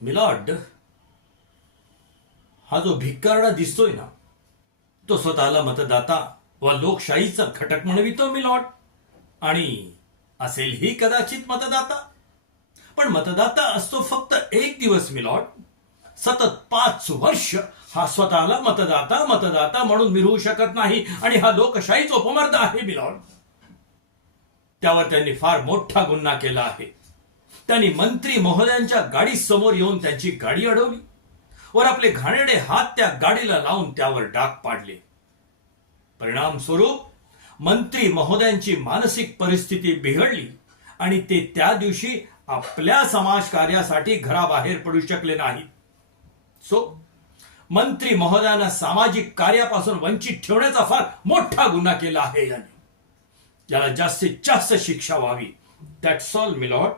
Milord, हा जो भिक्कारडा दिसतोय ना, तो स्वतःला मतदाता व लोकशाहीचा घटक म्हणवितो मिलॉर्ड, आणि असेलही कदाचित मतदाता. पण मतदाता असतो फक्त एक दिवस मिलॉर्ड. सतत 5 वर्ष हा स्वतःला मतदाता मतदाता म्हणून मिरवू शकत नाही, आणि हा लोकशाहीच उपमर्द आहे मिलॉर्ड. त्यावर त्यांनी फार मोठा गुन्हा केला आहे. त्यांनी मंत्री महोदयांच्या गाडी समोर येऊन त्यांची गाडी अडवली, वर आपले घाणेरडे हात त्या गाडीला लावून त्यावर डाग पाडले. परिणाम स्वरूप मंत्री महोदयांची मानसिक परिस्थिती बिघडली, आणि ते त्या दिवशी आपल्या समाजकार्यासाठी घराबाहेर पडू शकले नाहीत. मंत्री महोदयांना सामाजिक कार्यापासून वंचित ठेवण्याचा फार मोठा गुन्हा केला आहे. याला जास्तीत जास्त शिक्षा व्हावी. That's all milord.